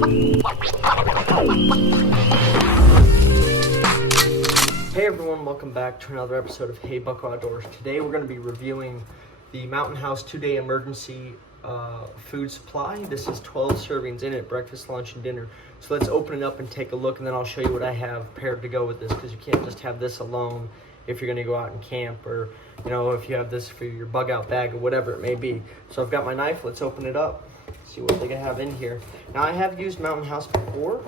Hey everyone, welcome back to another episode of Hey Bucko Outdoors. Today we're going to be reviewing the Mountain House 2-day emergency food supply. This is 12 servings in it, breakfast, lunch, and dinner. So let's open it up and take a look, and then I'll show you what I have paired to go with this, because you can't just have this alone if you're going to go out and camp, or if you have this for your bug out bag or whatever it may be. So I've got my knife. Let's open it up, see what they have in here. Now, I have used Mountain House before.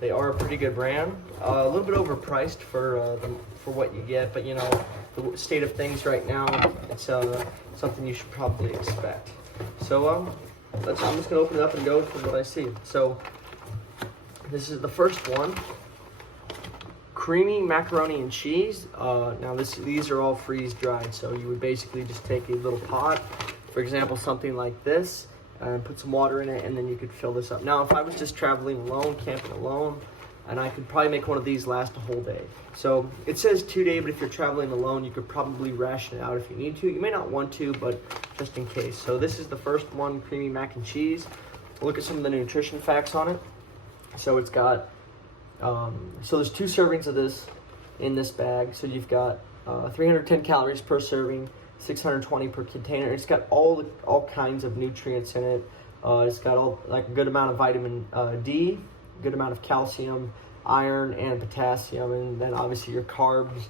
They are a pretty good brand. A little bit overpriced for what you get, but the state of things right now, it's something you should probably expect. So I'm just gonna open it up and go from what I see. So this is the first one. Creamy macaroni and cheese. Now these are all freeze dried, so you would basically just take a little pot, for example, something like this, and put some water in it, and then you could fill this up. Now, if I was just traveling alone, camping alone, and I could probably make one of these last a whole day. So it says 2-day, but if you're traveling alone, you could probably ration it out if you need to. You may not want to, but just in case. So this is the first one, creamy mac and cheese. We'll look at some of the nutrition facts on it. So it's got, so there's 2 servings of this in this bag. So you've got 310 calories per serving, 620 per container. It's got all kinds of nutrients in it. It's got a good amount of vitamin D, good amount of calcium, iron, and potassium, and then obviously your carbs.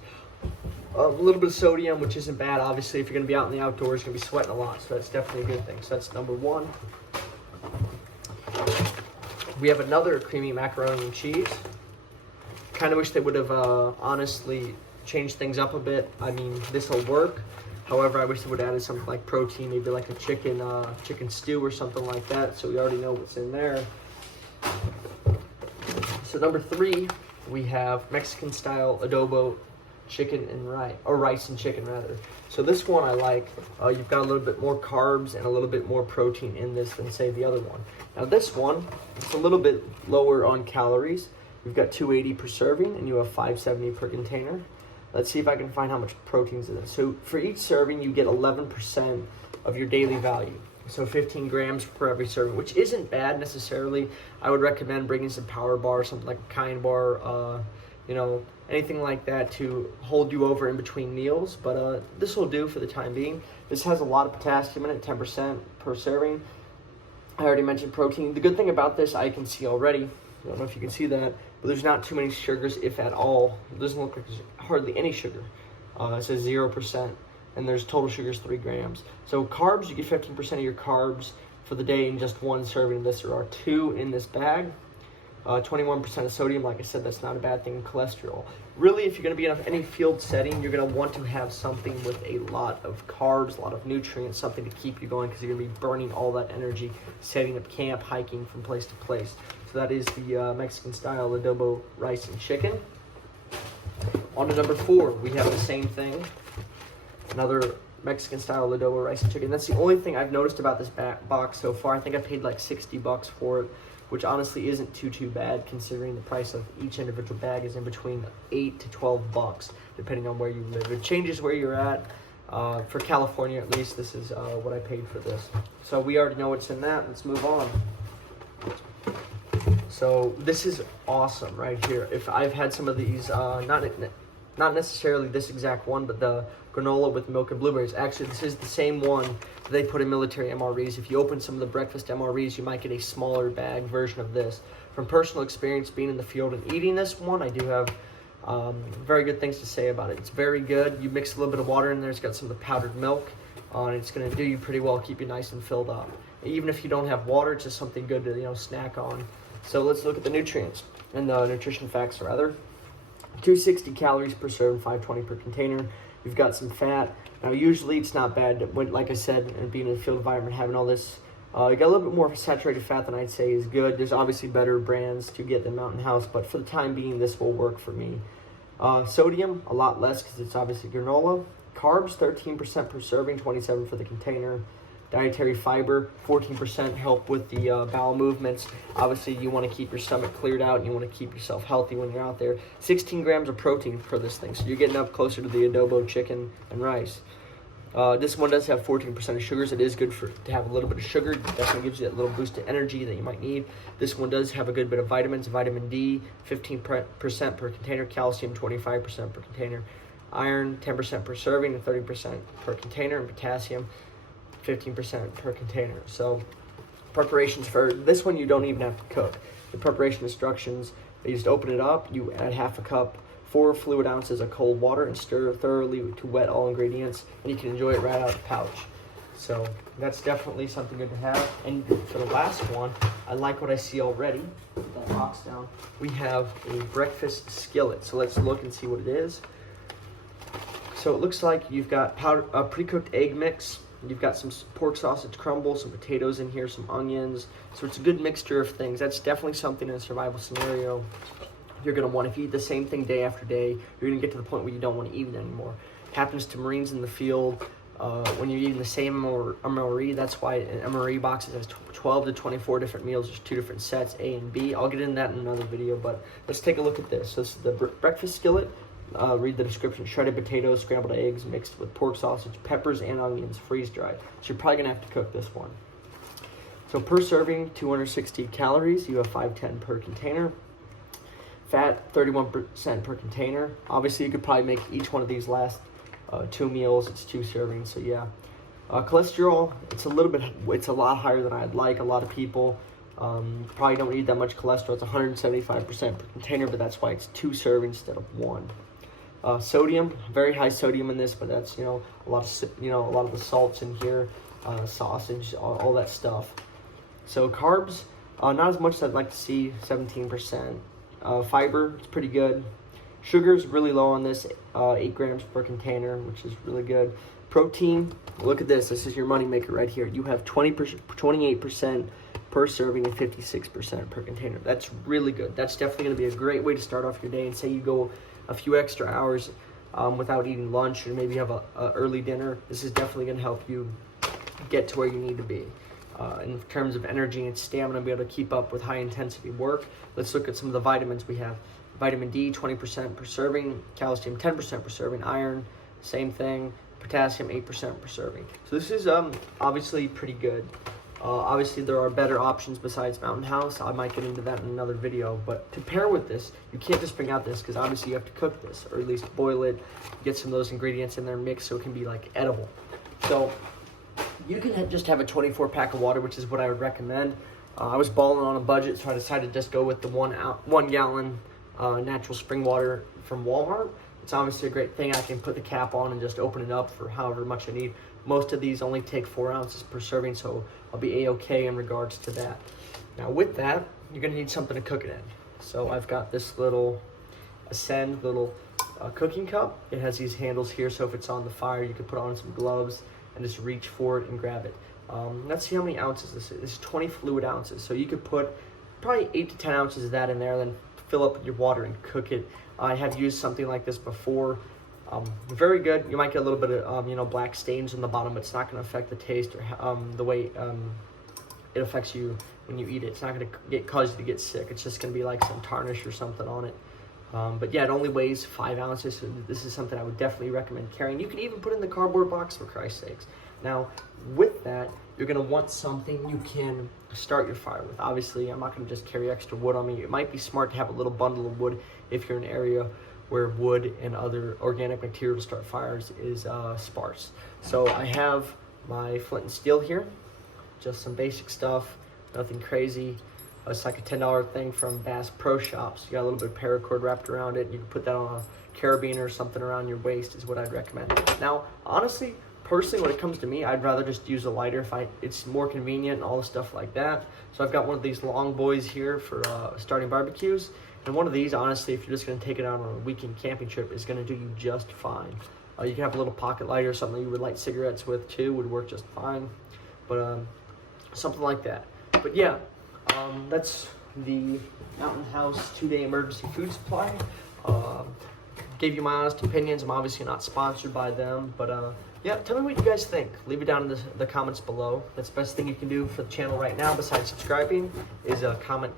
A little bit of sodium, which isn't bad. Obviously, if you're going to be out in the outdoors, you're going to be sweating a lot, so that's definitely a good thing. So that's number 1. We have another creamy macaroni and cheese. Kind of wish they would have honestly changed things up a bit. I mean, this will work. However, I wish they would have added something like protein, maybe like a chicken stew or something like that, so we already know what's in there. So number 3, we have Mexican style adobo chicken and rice, or rice and chicken rather. So this one I like. You've got a little bit more carbs and a little bit more protein in this than say the other one. Now this one, it's a little bit lower on calories. You've got 280 per serving and you have 570 per container. Let's see if I can find how much protein's in it. So for each serving, you get 11% of your daily value. So 15 grams per every serving, which isn't bad necessarily. I would recommend bringing some Power Bar, something like a Kind Bar, anything like that to hold you over in between meals. But this will do for the time being. This has a lot of potassium in it, 10% per serving. I already mentioned protein. The good thing about this, I can see already, I don't know if you can see that, but there's not too many sugars, if at all. It doesn't look like there's hardly any sugar. It says 0%, and there's total sugars 3 grams. So carbs, you get 15% of your carbs for the day in just 1 serving of this. There are 2 in this bag. 21% of sodium, like I said, that's not a bad thing. Cholesterol. Really, if you're going to be in any field setting, you're going to want to have something with a lot of carbs, a lot of nutrients, something to keep you going, because you're going to be burning all that energy setting up camp, hiking from place to place. So that is the Mexican style adobo rice and chicken. On to number 4, we have the same thing. Another Mexican style adobo rice and chicken. That's the only thing I've noticed about this box so far. I think I paid like $60 for it, which honestly isn't too bad considering the price of each individual bag is in between $8 to $12, depending on where you live. It changes where you're at. For California, at least, this is what I paid for this. So we already know what's in that. Let's move on. So this is awesome right here. If I've had some of these, not necessarily this exact one, but the granola with milk and blueberries. Actually, this is the same one that they put in military MREs. If you open some of the breakfast MREs, you might get a smaller bag version of this. From personal experience being in the field and eating this one, I do have very good things to say about it. It's very good. You mix a little bit of water in there. It's got some of the powdered milk on it. It's going to do you pretty well, keep you nice and filled up. Even if you don't have water, it's just something good to snack on. So let's look at the nutrients and the nutrition facts rather. 260 calories per serve, 520 per container. You've got some fat. Now, usually it's not bad, but like I said, and being in a field environment, having all this, you got a little bit more saturated fat than I'd say is good. There's obviously better brands to get than Mountain House, but for the time being, this will work for me. Sodium, a lot less because it's obviously granola. Carbs, 13% per serving, 27 for the container. Dietary fiber, 14% help with the bowel movements. Obviously, you want to keep your stomach cleared out and you want to keep yourself healthy when you're out there. 16 grams of protein per this thing, so you're getting up closer to the adobo chicken and rice. This one does have 14% of sugars. It is good to have a little bit of sugar. It definitely gives you that little boost of energy that you might need. This one does have a good bit of vitamins. Vitamin D, 15% per container. Calcium, 25% per container. Iron, 10% per serving and 30% per container. And potassium, 15% per container. So preparations for this one, you don't even have to cook. The preparation instructions, you just open it up, you add half a cup, 4 fluid ounces of cold water, and stir thoroughly to wet all ingredients, and you can enjoy it right out of the pouch. So that's definitely something good to have. And for the last one, I like what I see already. Put that box down. We have a breakfast skillet. So let's look and see what it is. So it looks like you've got pre-cooked egg mix. You've got some pork sausage crumble, some potatoes in here, some onions. So it's a good mixture of things. That's definitely something in a survival scenario you're going to want. If you eat the same thing day after day, you're going to get to the point where you don't want to eat it anymore. Happens to Marines in the field. When you're eating the same MRE, that's why an MRE box has 12 to 24 different meals. There's 2 different sets, A and B. I'll get into that in another video, but let's take a look at this. So this is the breakfast skillet. Read the description. Shredded potatoes, scrambled eggs mixed with pork sausage, peppers, and onions, freeze-dried. So you're probably going to have to cook this one. So per serving, 260 calories. You have 510 per container. Fat, 31% per container. Obviously, you could probably make each one of these last 2 meals. It's 2 servings, so yeah. Cholesterol, it's a lot higher than I'd like. A lot of people probably don't need that much cholesterol. It's 175% per container, but that's why it's 2 servings instead of 1. Sodium, very high sodium in this, but that's a lot of the salts in here, sausage, all that stuff. So carbs, not as much as I'd like to see, 17%. Fiber, it's pretty good. Sugar's really low on this, 8 grams per container, which is really good. Protein, look at this. This is your moneymaker right here. You have 28% per serving and 56% per container. That's really good. That's definitely going to be a great way to start off your day. And say you go a few extra hours without eating lunch, or maybe have a early dinner. This is definitely going to help you get to where you need to be. In terms of energy and stamina, be able to keep up with high intensity work. Let's look at some of the vitamins we have. Vitamin D, 20% per serving. Calcium, 10% per serving. Iron, same thing. Potassium, 8% per serving. So this is obviously pretty good. Obviously, there are better options besides Mountain House. I might get into that in another video. But to pair with this, you can't just bring out this, because obviously you have to cook this, or at least boil it, get some of those ingredients in there mixed so it can be like edible. So you can just have a 24-pack of water, which is what I would recommend. I was balling on a budget, so I decided to just go with the 1 gallon natural spring water from Walmart. It's obviously a great thing. I can put the cap on and just open it up for however much I need. Most of these only take 4 ounces per serving, so I'll be A-okay in regards to that. Now with that, you're going to need something to cook it in. So I've got this little Ascend cooking cup. It has these handles here, so if it's on the fire, you can put on some gloves and just reach for it and grab it. Let's see how many ounces this is. This is 20 fluid ounces, so you could put probably 8 to 10 ounces of that in there, then fill up with your water and cook it. I have used something like this before. Very good. You might get a little bit of black stains on the bottom, but it's not going to affect the taste or the way it affects you when you eat it. It's not going to cause you to get sick. It's just going to be like some tarnish or something on it. But yeah, it only weighs 5 ounces, so this is something I would definitely recommend carrying. You can even put it in the cardboard box, for Christ's sakes. Now, with that, you're going to want something you can start your fire with. Obviously, I'm not going to just carry extra wood on me. It might be smart to have a little bundle of wood if you're in an area where wood and other organic material to start fires is sparse. So I have my flint and steel here, just some basic stuff, nothing crazy. It's like a $10 thing from Bass Pro Shops. You got a little bit of paracord wrapped around it. You can put that on a carabiner or something around your waist is what I'd recommend. Now, honestly, personally, when it comes to me, I'd rather just use a lighter if it's more convenient and all the stuff like that. So I've got one of these long boys here for starting barbecues. And one of these, honestly, if you're just going to take it out on a weekend camping trip, is going to do you just fine. You can have a little pocket lighter, something you would light cigarettes with too, would work just fine. But something like that. But yeah, that's the Mountain House 2-day emergency food supply. Gave you my honest opinions. I'm obviously not sponsored by them, but Yeah, tell me what you guys think. Leave it down in the comments below. That's the best thing you can do for the channel right now besides subscribing is comment.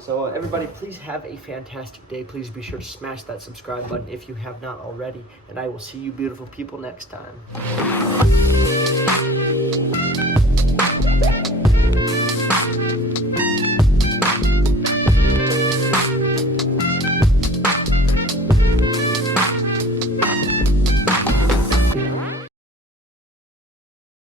So everybody, please have a fantastic day. Please be sure to smash that subscribe button if you have not already. And I will see you beautiful people next time.